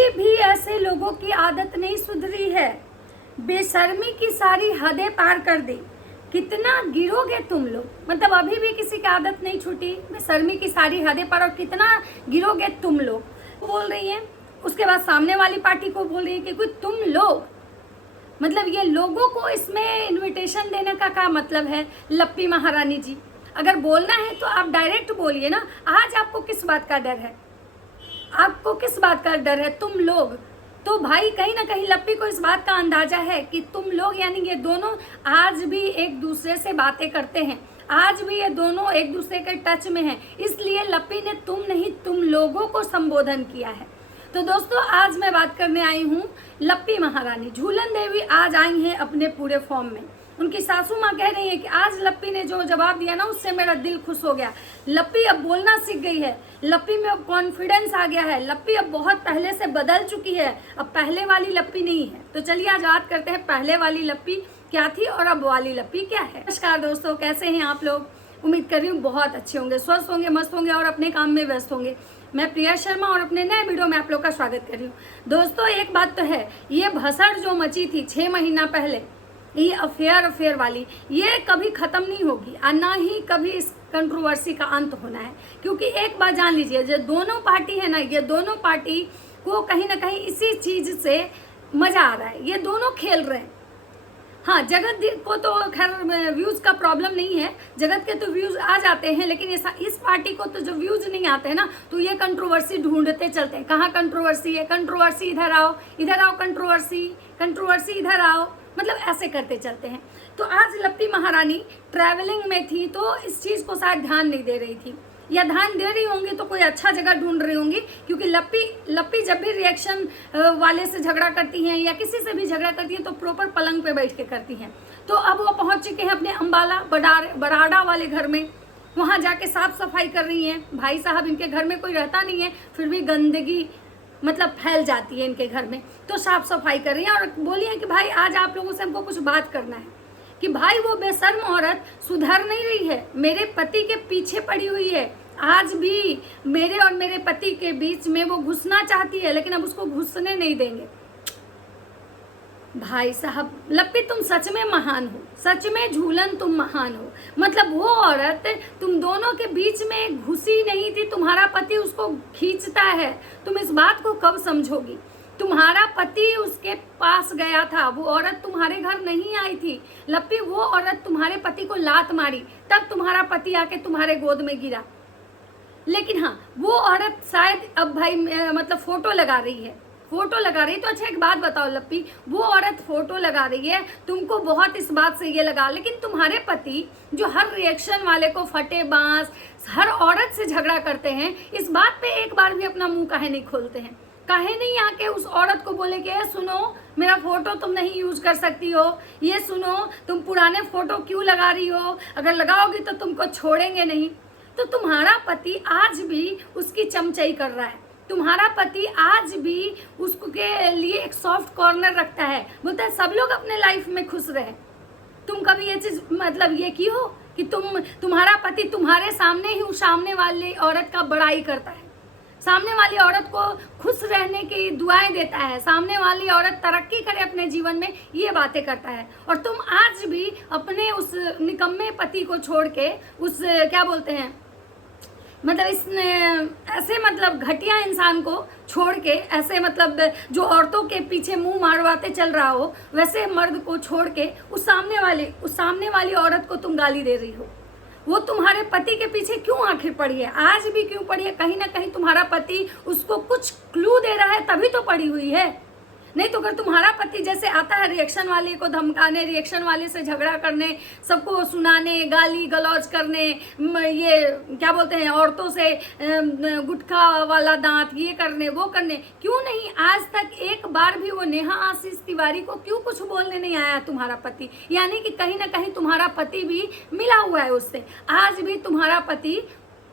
अभी भी ऐसे लोगों की आदत नहीं सुधरी है। बेशर्मी की सारी हदें पार कर दी। कितना गिरोगे तुम लोग, मतलब अभी भी किसी की आदत नहीं छूटी। बेशर्मी की सारी हदें पार, और कितना गिरोगे तुम लोग बोल रही हैं। उसके बाद सामने वाली पार्टी को बोल रही है कि कोई तुम लोग, मतलब ये लोगों को इसमें इनविटेशन देने का क्या मतलब है। लप्पी महारानी जी, अगर बोलना है तो आप डायरेक्ट बोलिए ना। आज आपको किस बात का डर है, आपको किस बात का डर है। तुम लोग तो भाई कहीं ना कहीं लप्पी को इस बात का अंदाजा है कि तुम लोग यानी ये दोनों आज भी एक दूसरे से बातें करते हैं, आज भी ये दोनों एक दूसरे के टच में हैं, इसलिए लप्पी ने तुम नहीं तुम लोगों को संबोधन किया है। तो दोस्तों आज मैं बात करने आई हूँ लप्पी महारानी। झूलन देवी आज आई हैं अपने पूरे फॉर्म में। उनकी सासू माँ कह रही है कि आज लप्पी ने जो जवाब दिया ना, उससे मेरा दिल खुश हो गया। लप्पी अब बोलना सीख गई है, लप्पी में अब कॉन्फिडेंस आ गया है, लप्पी अब बहुत पहले से बदल चुकी है, अब पहले वाली लप्पी नहीं है। तो चलिए आज बात करते हैं पहले वाली लप्पी क्या थी और अब वाली लप्पी क्या है। नमस्कार दोस्तों, कैसे हैं आप लोग। उम्मीद कर रही हूँ बहुत अच्छे होंगे, स्वस्थ होंगे, मस्त होंगे और अपने काम में व्यस्त होंगे। मैं प्रिया शर्मा और अपने नए वीडियो में आप लोग का स्वागत कर रही हूँ। दोस्तों एक बात तो है, ये भसड़ जो मची थी 6 महीना पहले, ये अफेयर वाली, ये कभी खत्म नहीं होगी और ना ही कभी इस कंट्रोवर्सी का अंत होना है। क्योंकि एक बात जान लीजिए, जो दोनों पार्टी है ना, ये दोनों पार्टी को कहीं ना कहीं इसी चीज से मजा आ रहा है। ये दोनों खेल रहे हैं। हाँ, जगत को तो खैर व्यूज का प्रॉब्लम नहीं है, जगत के तो व्यूज आ जाते हैं, लेकिन इस पार्टी को तो जो व्यूज नहीं आते हैं ना, तो ये कंट्रोवर्सी ढूंढते चलते हैं। कहाँ कंट्रोवर्सी है, कंट्रोवर्सी इधर आओ कंट्रोवर्सी इधर आओ, मतलब ऐसे करते चलते हैं। तो आज लप्पी महारानी ट्रैवलिंग में थी, तो इस चीज को शायद ध्यान नहीं दे रही थी, या ध्यान दे रही होंगी तो कोई अच्छा जगह ढूंढ रही होंगी। क्योंकि लप्पी जब भी रिएक्शन वाले से झगड़ा करती हैं या किसी से भी झगड़ा करती हैं तो प्रॉपर पलंग पे बैठ के करती हैं। तो अब वो पहुंच चुके हैं अपने अम्बाला बराड़ा वाले घर में, वहां जाके साफ सफाई कर रही हैं। भाई साहब, इनके घर में कोई रहता नहीं है, फिर भी गंदगी मतलब फैल जाती है इनके घर में, तो साफ सफाई कर रही हैं। और बोली है कि भाई आज आप लोगों से हमको कुछ बात करना है कि भाई वो बेशर्म औरत सुधर नहीं रही है, मेरे पति के पीछे पड़ी हुई है। आज भी मेरे और मेरे पति के बीच में वो घुसना चाहती है, लेकिन अब उसको घुसने नहीं देंगे। भाई साहब, लप्पी तुम सच में महान हो, सच में झूलन तुम महान हो। मतलब वो औरत तुम दोनों के बीच में घुसी नहीं थी, तुम्हारा पति उसको खींचता है। तुम इस बात को कब समझोगी। तुम्हारा पति उसके पास गया था, वो औरत तुम्हारे घर नहीं आई थी। लप्पी, वो औरत तुम्हारे पति को लात मारी, तब तुम्हारा पति आके तुम्हारे गोद में गिरा। लेकिन हाँ, वो औरत शायद अब भाई मतलब फोटो लगा रही है, तो अच्छा एक बात बताओ लप्पी, वो औरत फोटो लगा रही है, तुमको बहुत इस बात से ये लगा, लेकिन तुम्हारे पति जो हर रिएक्शन वाले को फटे बांस हर औरत से झगड़ा करते हैं, इस बात पे एक बार भी अपना मुंह काहे नहीं खोलते हैं। काहे नहीं आके उस औरत को बोले कि सुनो, मेरा फोटो तुम नहीं यूज कर सकती हो, ये सुनो तुम पुराने फोटो क्यों लगा रही हो, अगर लगाओगी तो तुमको छोड़ेंगे नहीं। तो तुम्हारा पति आज भी उसकी चमचाई कर रहा है, तुम्हारा पति आज भी उसको के लिए एक सॉफ्ट कॉर्नर रखता है, बोलता है सब लोग अपने लाइफ में खुश रहे। तुम कभी ये चीज मतलब ये की हो कि तुम्हारा पति तुम्हारे सामने ही उस सामने वाली औरत का बड़ाई करता है, सामने वाली औरत को खुश रहने की दुआएं देता है, सामने वाली औरत तरक्की करे अपने जीवन में, ये बातें करता है। और तुम आज भी अपने उस निकम्मे पति को छोड़ के उस क्या बोलते हैं मतलब इस ऐसे मतलब घटिया इंसान को छोड़ के, ऐसे मतलब जो औरतों के पीछे मुंह मारवाते चल रहा हो, वैसे मर्द को छोड़ के उस सामने वाली औरत को तुम गाली दे रही हो। वो तुम्हारे पति के पीछे क्यों आखिर पड़ी है, आज भी क्यों पड़ी है। कहीं ना कहीं तुम्हारा पति उसको कुछ क्लू दे रहा है, तभी तो पड़ी हुई है। नहीं तो अगर तुम्हारा पति जैसे आता है रिएक्शन वाले को धमकाने, रिएक्शन वाले से झगड़ा करने, सबको सुनाने, गाली गलौज करने, ये क्या बोलते हैं औरतों से गुटखा वाला दांत, ये करने वो करने, क्यों नहीं आज तक एक बार भी वो नेहा आशीष तिवारी को क्यों कुछ बोलने नहीं आया तुम्हारा पति। यानी कि कहीं ना कहीं तुम्हारा पति भी मिला हुआ है उससे। आज भी तुम्हारा पति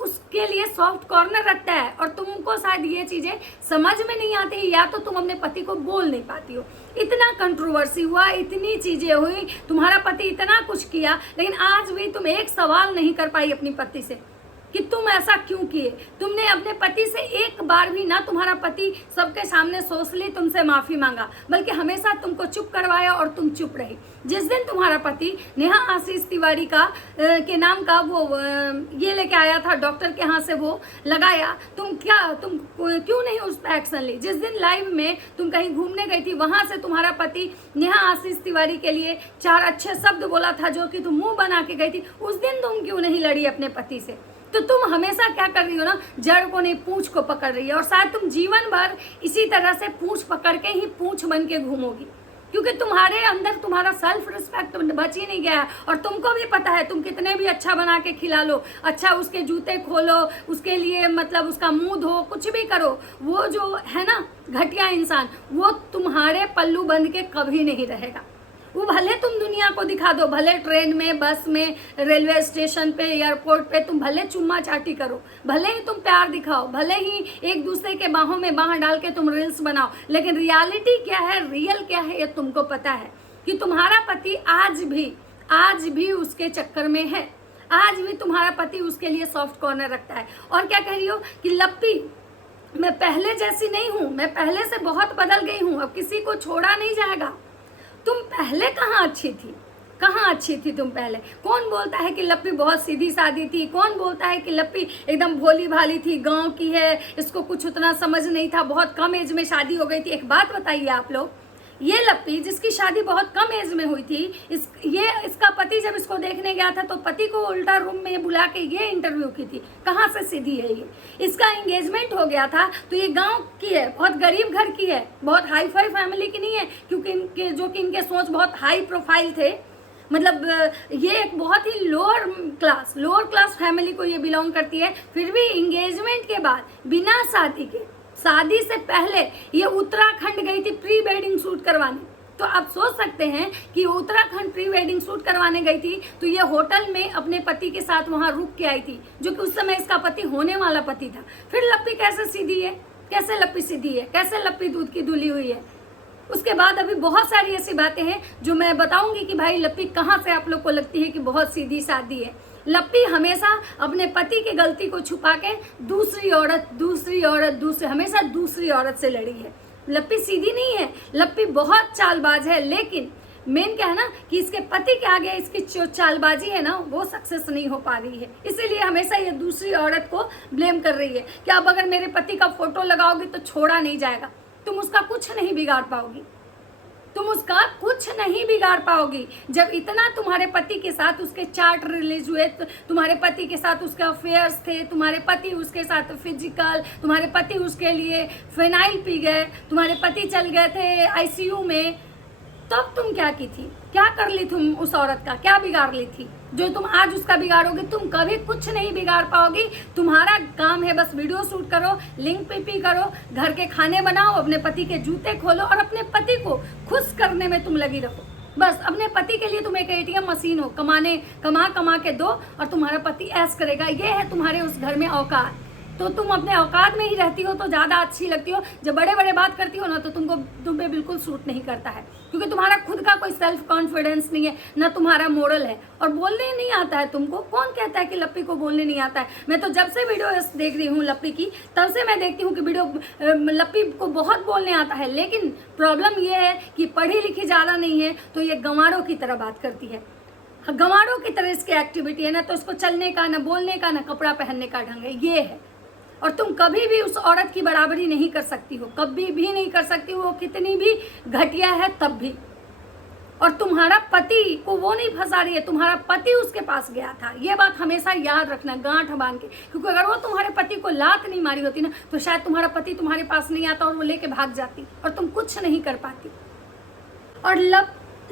उसके लिए सॉफ्ट कॉर्नर रखता है, और तुमको शायद ये चीजें समझ में नहीं आती, या तो तुम अपने पति को बोल नहीं पाती हो। इतना कंट्रोवर्सी हुआ, इतनी चीजें हुई, तुम्हारा पति इतना कुछ किया, लेकिन आज भी तुम एक सवाल नहीं कर पाई अपनी पति से। कि तुम ऐसा क्यों किए। तुमने अपने पति से एक बार भी ना तुम्हारा पति सबके सामने सोचली तुमसे माफी मांगा, बल्कि हमेशा तुमको चुप करवाया और तुम चुप रही। जिस दिन तुम्हारा पति नेहा आशीष तिवारी का के नाम का वो ये लेके आया था डॉक्टर के यहाँ से वो लगाया, तुम क्यों नहीं उस पर एक्शन ली। जिस दिन लाइव में तुम कहीं घूमने गई थी, वहां से तुम्हारा पति नेहा आशीष तिवारी के लिए 4 अच्छे शब्द बोला था जो कि तुम मुंह बना के गई थी, उस दिन तुम क्यों नहीं लड़ी अपने पति से। तो तुम हमेशा क्या कर रही हो ना, जड़ को नहीं पूंछ को पकड़ रही है, और शायद तुम जीवन भर इसी तरह से पूंछ पकड़ के ही पूंछ बन के घूमोगी, क्योंकि तुम्हारे अंदर तुम्हारा सेल्फ रिस्पेक्ट बच ही नहीं गया है। और तुमको भी पता है, तुम कितने भी अच्छा बना के खिला लो, अच्छा उसके जूते खोलो, उसके लिए मतलब उसका मुंह धो, कुछ भी करो, वो जो है ना घटिया इंसान, वो तुम्हारे पल्लू बंद के कभी नहीं रहेगा। वो भले तुम दुनिया को दिखा दो, भले ट्रेन में, बस में, रेलवे स्टेशन पे, एयरपोर्ट पे तुम भले चुम्मा चाटी करो, भले ही तुम प्यार दिखाओ, भले ही एक दूसरे के बाहों में बाह डाल के तुम रील्स बनाओ, लेकिन रियलिटी क्या है, रियल क्या है, ये तुमको पता है कि तुम्हारा पति आज भी उसके चक्कर में है। आज भी तुम्हारा पति उसके लिए सॉफ्ट कॉर्नर रखता है। और क्या कह रही हो कि लप्पी मैं पहले जैसी नहीं हूँ, मैं पहले से बहुत बदल गई हूँ, अब किसी को छोड़ा नहीं जाएगा। तुम पहले कहाँ अच्छी थी तुम पहले। कौन बोलता है कि लप्पी बहुत सीधी सादी थी, कौन बोलता है कि लप्पी एकदम भोली भाली थी, गांव की है, इसको कुछ उतना समझ नहीं था, बहुत कम एज में शादी हो गई थी। एक बात बताइए आप लोग, ये लप्पी जिसकी शादी बहुत कम एज में हुई थी, इसका पति जब इसको देखने गया था तो पति को उल्टा रूम में बुला के ये इंटरव्यू की थी। कहाँ से सीधी है ये। इसका एंगेजमेंट हो गया था तो ये गांव की है, बहुत गरीब घर की है, बहुत हाई फाई फैमिली की नहीं है, क्योंकि इनके सोच बहुत हाई प्रोफाइल थे। मतलब ये एक बहुत ही लोअर क्लास फैमिली को ये बिलोंग करती है। फिर भी एंगेजमेंट के बाद बिना शादी के, शादी से पहले ये उत्तराखंड गई थी प्री वेडिंग शूट करवाने। तो आप सोच सकते हैं कि उत्तराखंड प्री वेडिंग शूट करवाने गई थी तो ये होटल में अपने पति के साथ वहां रुक के आई थी, जो कि उस समय इसका पति होने वाला पति था। फिर लप्पी कैसे सीधी है, कैसे लप्पी सीधी है, कैसे लप्पी दूध की धुली हुई है। उसके बाद अभी बहुत सारी ऐसी बातें हैं जो मैं बताऊंगी कि भाई लप्पी कहाँ से आप लोग को लगती है कि बहुत सीधी सादी है। लप्पी हमेशा अपने पति की गलती को छुपा के दूसरी औरत हमेशा दूसरी औरत से लड़ी है। लप्पी सीधी नहीं है, लप्पी बहुत चालबाज है, लेकिन मेन क्या है ना कि इसके पति के आगे इसकी जो चालबाजी है ना वो सक्सेस नहीं हो पा रही है, इसीलिए हमेशा ये दूसरी औरत को ब्लेम कर रही है कि अब अगर मेरे पति का फोटो लगाओगी तो छोड़ा नहीं जाएगा। तुम उसका कुछ नहीं बिगाड़ पाओगी। जब इतना तुम्हारे पति के साथ उसके चार्ट रिलीज हुए, तुम्हारे पति के साथ उसके अफेयर्स थे, तुम्हारे पति उसके साथ फिजिकल, तुम्हारे पति उसके लिए फिनाइल पी गए, तुम्हारे पति चल गए थे आईसीयू में, तब तुम क्या की थी, क्या कर ली तुम उस औरत का, क्या बिगाड़ ली थी जो तुम आज उसका बिगाड़ोगे। तुम कभी कुछ नहीं बिगाड़ पाओगी। तुम्हारा काम है बस वीडियो शूट करो, लिंक पीपी करो, घर के खाने बनाओ, अपने पति के जूते खोलो और अपने पति को खुश करने में तुम लगी रहो। बस अपने पति के लिए तुम एक एटीएम मशीन हो, कमा के दो और तुम्हारा पति ऐश करेगा। ये है तुम्हारे उस घर में औकात। तो तुम अपने औकात में ही रहती हो तो ज़्यादा अच्छी लगती हो। जब बड़े बड़े बात करती हो ना तो तुम पे बिल्कुल सूट नहीं करता है, क्योंकि तुम्हारा खुद का कोई सेल्फ कॉन्फिडेंस नहीं है, ना तुम्हारा मोरल है और बोलने नहीं आता है तुमको। कौन कहता है कि लप्पी को बोलने नहीं आता है। मैं तो जब से वीडियो देख रही हूँ लप्पी की, तब से मैं देखती हूँ कि लप्पी को बहुत बोलने आता है, लेकिन प्रॉब्लम ये है कि पढ़ी लिखी ज़्यादा नहीं है तो ये गंवारों की तरह बात करती है। गंवारों की तरह इसकी एक्टिविटी है ना, तो इसको चलने का, ना बोलने का, ना कपड़ा पहनने का ढंग है, ये है। और तुम कभी भी उस औरत की बराबरी नहीं कर सकती हो, कभी भी नहीं कर सकती हो, कितनी भी घटिया है तब भी। और तुम्हारा पति को वो नहीं फंसा रही है, तुम्हारा पति उसके पास गया था। ये बात हमेशा याद रखना, गांठ बांध के, क्योंकि अगर वो तुम्हारे पति को लात नहीं मारी होती ना तो शायद तुम्हारा पति तुम्हारे पास नहीं आता और वो लेके भाग जाती और तुम कुछ नहीं कर पाती। और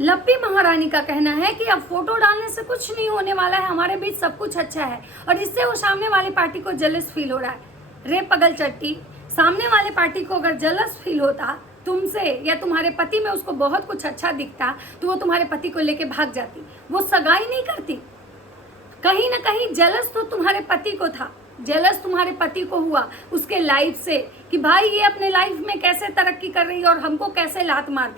लप्पी महारानी का कहना है कि अब फोटो डालने से कुछ नहीं होने वाला है, हमारे बीच सब कुछ अच्छा है, और इससे वो सामने वाली पार्टी को जेलस फील हो रहा है। रे पगल चट्टी, सामने वाले पार्टी को अगर जेलस फील होता तुमसे या तुम्हारे पति में उसको बहुत कुछ अच्छा दिखता तो वो तुम्हारे पति को लेके भाग जाती, वो सगाई नहीं करती। कहीं ना कहीं जेलस तो तुम्हारे पति को था, जेलस तुम्हारे पति को हुआ उसके लाइफ से कि भाई ये अपने लाइफ में कैसे तरक्की कर रही है और हमको कैसे लात मार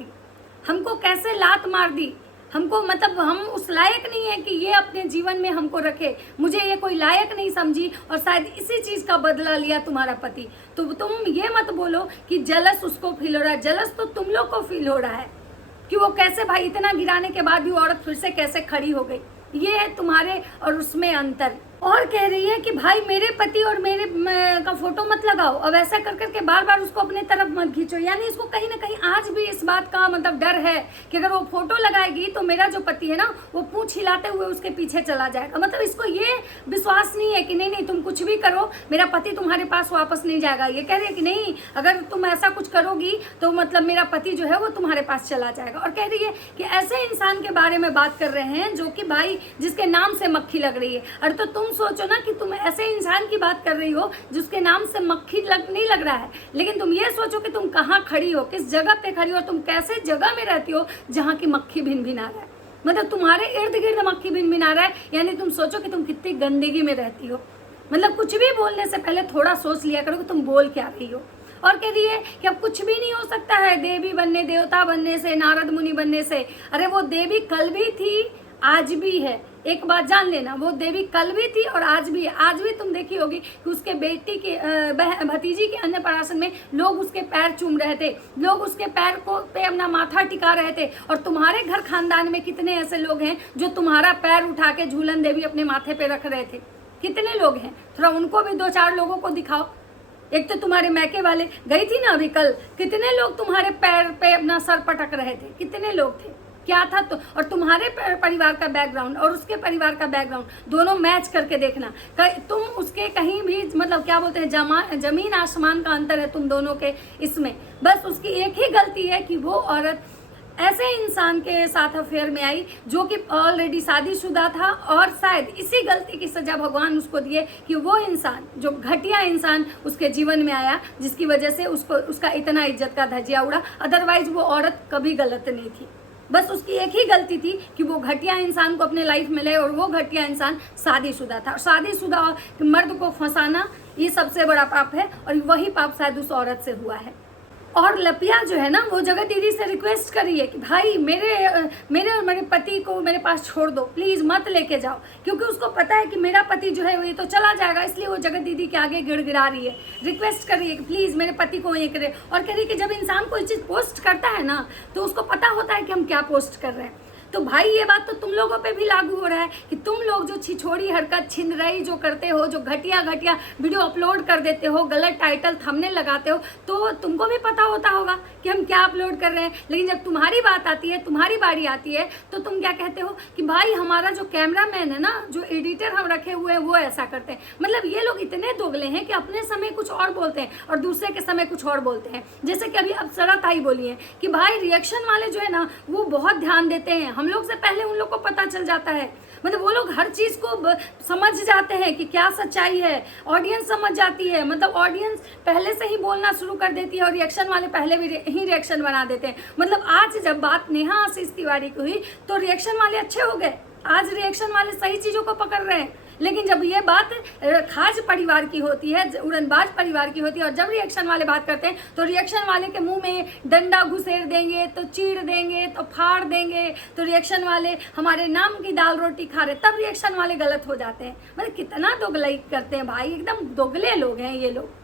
दी, हमको मतलब हम उस लायक नहीं है कि ये अपने जीवन में हमको रखे, मुझे ये कोई लायक नहीं समझी और शायद इसी चीज़ का बदला लिया तुम्हारा पति। तो तुम ये मत बोलो कि जलस उसको फील हो रहा है, जलस तो तुम लोग को फील हो रहा है कि वो कैसे भाई इतना गिराने के बाद भी औरत फिर से कैसे खड़ी हो गई। ये है तुम्हारे और उसमें अंतर। और कह रही है कि भाई मेरे पति और मेरे का फोटो मत लगाओ, अब ऐसा कर करके बार बार उसको अपने तरफ मत खींचो। यानी इसको कहीं ना कहीं आज भी इस बात का मतलब डर है कि अगर वो फोटो लगाएगी तो मेरा जो पति है ना वो पूंछ हिलाते हुए उसके पीछे चला जाएगा। मतलब इसको ये विश्वास नहीं है कि नहीं नहीं तुम कुछ भी करो मेरा पति तुम्हारे पास वापस नहीं जाएगा। ये कह रही है कि नहीं, अगर तुम ऐसा कुछ करोगी तो मतलब मेरा पति जो है वो तुम्हारे पास चला जाएगा। और कह रही है कि ऐसे इंसान के बारे में बात कर रहे हैं जो कि भाई जिसके नाम से मक्खी लग रही है। अरे तो तुम सोचो ना कि तुम ऐसे इंसान की बात कर रही हो जिसके नाम से मक्खी नहीं लग रहा है, लेकिन तुम ये सोचो कि तुम कहाँ खड़ी हो, किस जगह पे खड़ी हो, तुम कैसे जगह में रहती हो जहाँ की मक्खी भिन भिना रहा है। मतलब तुम्हारे इर्द गिर्द मक्खी भिन भिना रहा है, यानी तुम सोचो कि तुम कितनी गंदगी में रहती हो। मतलब कुछ भी बोलने से पहले थोड़ा सोच लिया करो कि तुम बोल क्या रही हो। और कह रही है कि अब कुछ भी नहीं हो सकता है देवी बनने, देवता बनने से, नारद मुनि बनने से। अरे वो देवी कल भी थी आज भी है, एक बात जान लेना, वो देवी कल भी थी और आज भी है। आज भी तुम देखी होगी कि उसके बेटी के भतीजी के अन्नप्राशन में लोग उसके पैर चूम रहे थे, लोग उसके पैर को पे अपना माथा टिका रहे थे। और तुम्हारे घर खानदान में कितने ऐसे लोग हैं जो तुम्हारा पैर उठा के झूलन देवी अपने माथे पे रख रहे थे? कितने लोग हैं? थोड़ा उनको भी 2-4 लोगों को दिखाओ। एक तो तुम्हारे मैके वाले गई थी ना अभी कल, कितने लोग तुम्हारे पैर पे अपना सर पटक रहे थे, कितने लोग थे, क्या था? तो और तुम्हारे परिवार का बैकग्राउंड और उसके परिवार का बैकग्राउंड दोनों मैच करके देखना, तुम उसके कहीं भी मतलब क्या बोलते हैं जमीन आसमान का अंतर है तुम दोनों के इसमें। बस उसकी एक ही गलती है कि वो औरत ऐसे इंसान के साथ अफेयर में आई जो कि ऑलरेडी शादीशुदा था, और शायद इसी गलती की सजा भगवान उसको दिए कि वो इंसान जो घटिया इंसान उसके जीवन में आया जिसकी वजह से उसका इतना इज्जत का धज्जिया उड़ा। अदरवाइज वो औरत कभी गलत नहीं थी, बस उसकी एक ही गलती थी कि वो घटिया इंसान को अपने लाइफ में ले, और वो घटिया इंसान शादीशुदा था। शादीशुदा मर्द को फंसाना ये सबसे बड़ा पाप है, और वही पाप शायद उस औरत से हुआ है। और लपिया जो है ना वो जगत दीदी से रिक्वेस्ट करी है कि भाई मेरे और मेरे पति को मेरे पास छोड़ दो, प्लीज़ मत लेके जाओ, क्योंकि उसको पता है कि मेरा पति जो है वो ये तो चला जाएगा, इसलिए वो जगत दीदी के आगे गिड़गिड़ा रही है, रिक्वेस्ट कर रही है कि प्लीज़ मेरे पति को ये करे। और कह रही है कि जब इंसान कोई चीज़ पोस्ट करता है ना तो उसको पता होता है कि हम क्या पोस्ट कर रहे हैं। तो भाई ये बात तो तुम लोगों पे भी लागू हो रहा है कि तुम लोग जो छिछोड़ी हरकत छिंदराई जो करते हो, जो घटिया घटिया वीडियो अपलोड कर देते हो, गलत टाइटल थंबनेल लगाते हो, तो तुमको भी पता होता होगा कि हम क्या अपलोड कर रहे हैं। लेकिन जब तुम्हारी बात आती है, तुम्हारी बारी आती है, तो तुम क्या कहते हो कि भाई हमारा जो कैमरामैन है ना, जो एडिटर हम रखे हुए हैं वो ऐसा करते हैं। मतलब ये लोग इतने दोगले हैं कि अपने समय कुछ और बोलते हैं और दूसरे के समय कुछ और बोलते हैं। जैसे कि अभी अप्सरा ताई बोली है कि भाई रिएक्शन वाले जो है ना वो बहुत ध्यान देते हैं, हम लोग से पहले उन लोग को पता चल जाता है। मतलब वो लोग हर चीज को समझ जाते हैं कि क्या सच्चाई है, ऑडियंस समझ जाती है। मतलब ऑडियंस पहले से ही बोलना शुरू कर देती है और रिएक्शन वाले पहले भी ही रिएक्शन बना देते हैं। मतलब आज जब बात नेहा आशीष तिवारी की हुई तो रिएक्शन वाले अच्छे हो गए, आज रिएक्शन वाले सही चीजों को पकड़ रहे हैं। लेकिन जब ये बात खाज परिवार की होती है, उड़नबाज परिवार की होती है, और जब रिएक्शन वाले बात करते हैं तो रिएक्शन वाले के मुंह में डंडा घुसेड़ देंगे, तो चीड़ देंगे, तो फाड़ देंगे, तो रिएक्शन वाले हमारे नाम की दाल रोटी खा रहे, तब रिएक्शन वाले गलत हो जाते हैं। मतलब कितना दोगलाई करते हैं भाई, एकदम दोगले लोग हैं ये लोग।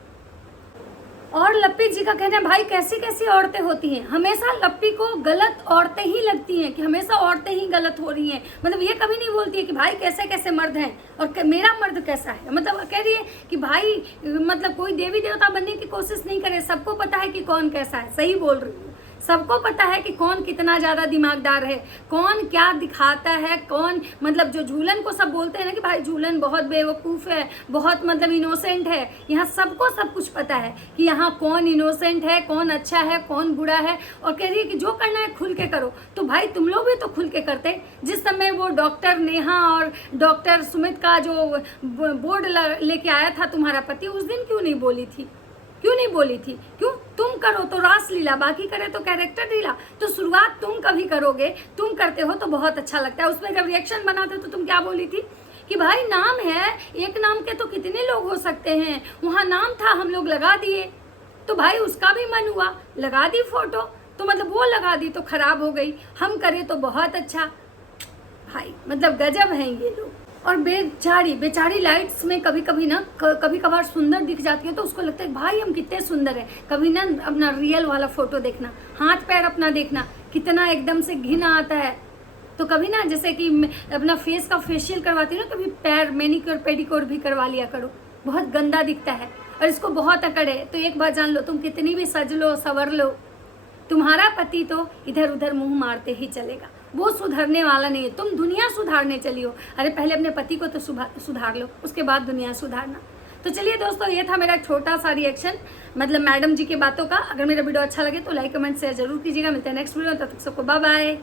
और लप्पी जी का कहना है भाई कैसी कैसी औरतें होती हैं, हमेशा लप्पी को गलत औरतें ही लगती हैं कि हमेशा औरतें ही गलत हो रही हैं। मतलब ये कभी नहीं बोलती है कि भाई कैसे कैसे मर्द हैं और मेरा मर्द कैसा है। मतलब कह रही है कि भाई मतलब कोई देवी देवता बनने की कोशिश नहीं करे, सबको पता है कि कौन कैसा है। सही बोल रही हूँ, सबको पता है कि कौन कितना ज़्यादा दिमागदार है, कौन क्या दिखाता है, कौन मतलब जो झूलन को सब बोलते हैं ना कि भाई झूलन बहुत बेवकूफ़ है, बहुत मतलब इनोसेंट है। यहाँ सबको सब कुछ पता है कि यहाँ कौन इनोसेंट है, कौन अच्छा है, कौन बुरा है। और कह रही है कि जो करना है खुल के करो। तो भाई तुम लोग भी तो खुल के करते। जिस समय वो डॉक्टर नेहा और डॉक्टर सुमित का जो बोर्ड लेके आया था तुम्हारा पति, उस दिन क्यों नहीं बोली थी? क्यों नहीं बोली थी? क्यों? तुम करो तो रास लीला, बाकी करे तो कैरेक्टर लीला। तो शुरुआत तुम कभी करोगे, तुम करते हो तो बहुत अच्छा लगता है। उसमें जब रिएक्शन बनाते तो तुम क्या बोली थी कि भाई नाम है, एक नाम के तो कितने लोग हो सकते हैं, वहाँ नाम था हम लोग लगा दिए। तो भाई उसका भी मन हुआ, लगा दी फोटो, तो मतलब वो लगा दी तो खराब हो गई, हम करें तो बहुत अच्छा। भाई मतलब गजब हैं ये लोग। और बेचारी लाइट्स में कभी कभी ना कभी कभार सुंदर दिख जाती है तो उसको लगता है भाई हम कितने सुंदर हैं। कभी ना अपना रियल वाला फोटो देखना, हाथ पैर अपना देखना, कितना एकदम से घिन आता है। तो कभी ना जैसे कि अपना फेस का फेशियल करवाती हूँ ना, कभी पैर मैनिक्योर पेडिक्योर भी करवा लिया करो, बहुत गंदा दिखता है और इसको बहुत अकड़ है। तो एक बात जान लो, तुम कितनी भी सज लो संवर लो, तुम्हारा पति तो इधर उधर मुंह मारते ही चलेगा, वो सुधरने वाला नहीं है। तुम दुनिया सुधारने चली हो, अरे पहले अपने पति को तो सुधार लो, उसके बाद दुनिया सुधारना। तो चलिए दोस्तों, ये था मेरा छोटा सा रिएक्शन मतलब मैडम जी की बातों का। अगर मेरा वीडियो अच्छा लगे तो लाइक कमेंट शेयर जरूर कीजिएगा। मिलते हैं नेक्स्ट वीडियो में, तब तक सबको बाय बाय।